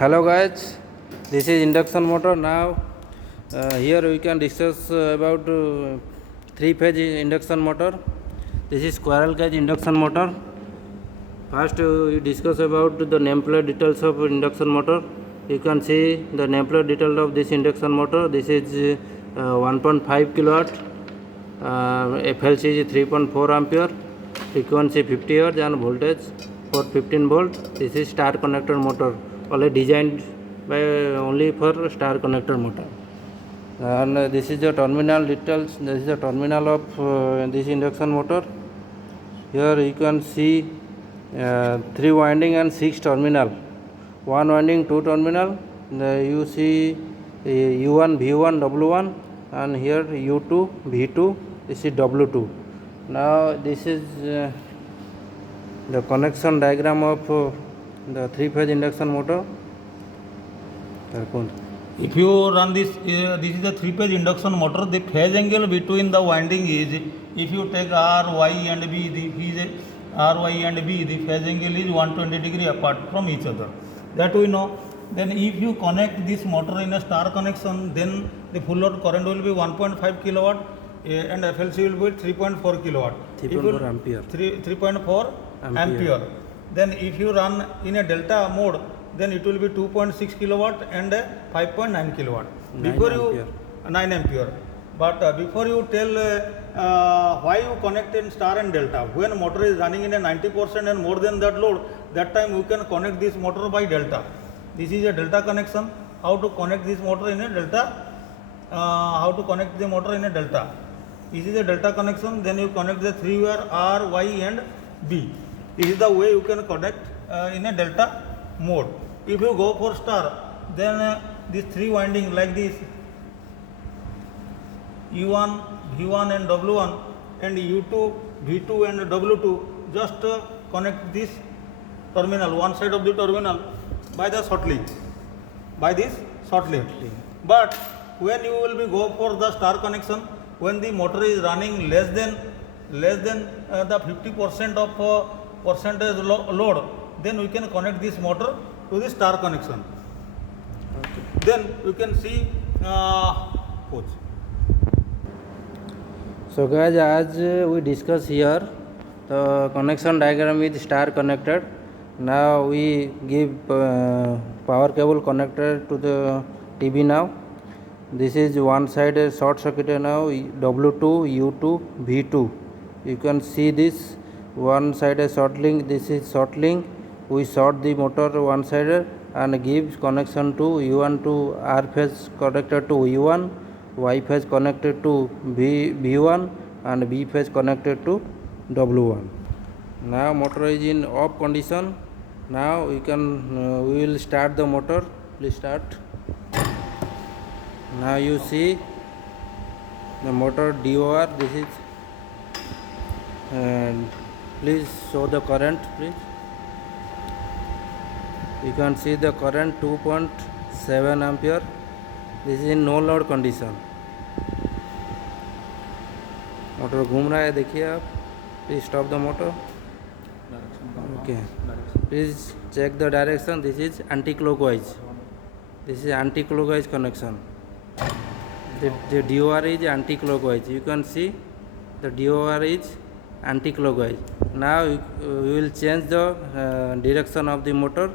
Hello guys, this is induction motor. Now here we can discuss about three-phase induction motor. This is squirrel cage induction motor. First we discuss about the nameplate details of induction motor. You can see the nameplate detail of this induction motor. This is 1.5 kilowatt, FLC is 3.4 ampere, frequency 50 Hz and voltage for 15 volt. This is star connector motor, already designed by only for star connector motor. And this is the terminal details. This is the terminal of this induction motor. Here you can see 3 winding and 6 terminal. 1 winding, 2 terminal. You see U1, V1, W1, and here U2, V2. This is W2. Now this is the connection diagram of the 3-phase induction motor. If you run this, this is a 3-phase induction motor. The phase angle between the winding is, if you take R, Y and B, the phase angle is 120 degree apart from each other. That we know. Then if you connect this motor in a star connection, then the full load current will be 1.5 kilowatt and FLC will be 3.4 kilowatt. 3.4 ampere. 3.4 ampere. Then if you run in a delta mode, then it will be 2.6 kilowatt and 5.9 kilowatt. 9 ampere. But before you tell why you connect in star and delta, when motor is running in a 90% and more than that load, that time you can connect this motor by delta. This is a delta connection. How to connect this motor in a delta? This is a delta connection. Then you connect the 3 wire R, Y and B. This is the way you can connect in a delta mode. If you go for star, then these 3 winding like this, U1, V1 and W1 and U2, V2 and W2, just connect this terminal, one side of the terminal by the short link, by this short link. But when you will be go for the star connection, when the motor is running less than the 50% of percentage load, then we can connect this motor to the star connection. Okay. Then you can see pause. So guys, as we discuss here, the connection diagram is star connected. Now we give power cable connector to the TV now. This is one side short circuit now, W2, U2, V2. You can see this one side short link. This is short link. We short the motor one side and give connection to U1 to R phase connected to U1, Y phase connected to V1 and B phase connected to W1. Now motor is in off condition. Now we will start the motor. Please start. Now you see the motor DOR. This is, and please show the current, please. You can see the current 2.7 ampere. This is in no load condition. Motor घूम रहा है, देखिए आप. Please stop the motor. Okay, please check the direction. This is anti clockwise. This is anti-clockwise connection. The DOR is anti-clockwise. You can see the DOR is anti-clockwise. Now we will change the direction of the motor.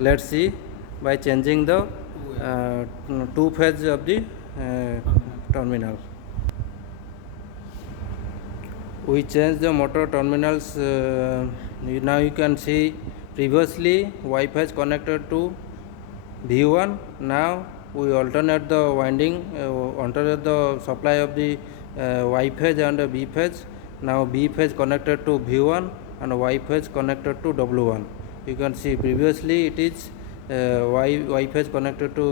Let's see by changing the 2 phase of the terminal. We change the motor terminals. Now you can see previously Y phase connected to V1. Now we alternate the winding, alternate the supply of the Y phase and B phase. Now B phase connected to V1 and Y phase connected to W1. You can see previously it is Y phase connected to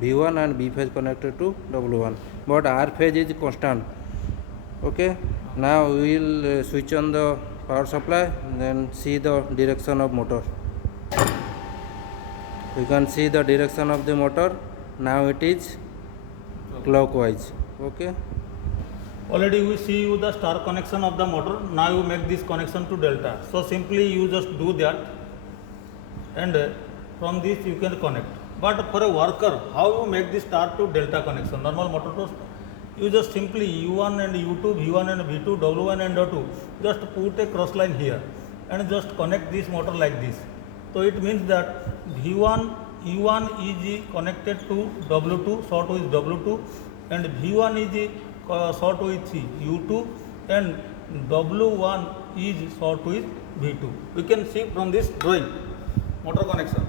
V1 and B phase connected to W1, but R phase is constant. Okay, now we will switch on the power supply, then see the direction of motor. You can see the direction of the motor. Now it is clockwise. Okay. Already we see you the star connection of the motor. Now you make this connection to delta. So simply you just do that, and from this you can connect. But for a worker, how you make this star to delta connection? Normal motor to you just simply U1 and U2, V1 and V2, W1 and W2, just put a cross line here and just connect this motor like this. So it means that V1, E1 is connected to W2, short with W2, and V1 is short with U2, and W1 is short with V2. We can see from this drawing motor connection.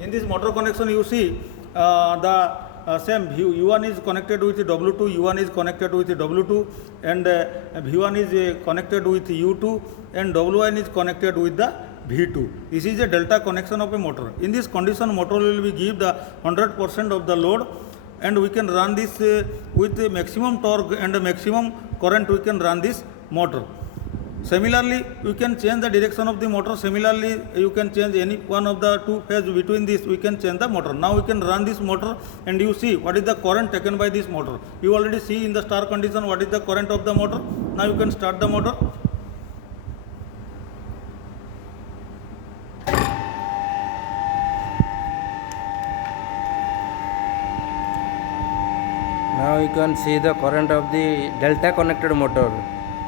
In this motor connection, you see the same U1 is connected with W2, U1 is connected with W2, and V1 is connected with U2, and W1 is connected with the V2. This is a delta connection of a motor. In this condition, motor will be give the 100% of the load, and we can run this with the maximum torque and the maximum current. We can run this motor. Similarly, you can change the direction of the motor. Similarly, you can change any one of the two phase between this. We can change the motor. Now we can run this motor, and you see what is the current taken by this motor. You already see in the star condition what is the current of the motor. Now you can start the motor. Now you can see the current of the delta connected motor.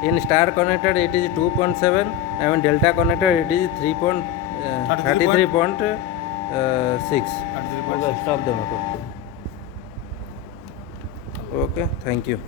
In star connected it is 2.7, and in delta connected it is 33.6. Okay, stop the motor. Okay, thank you.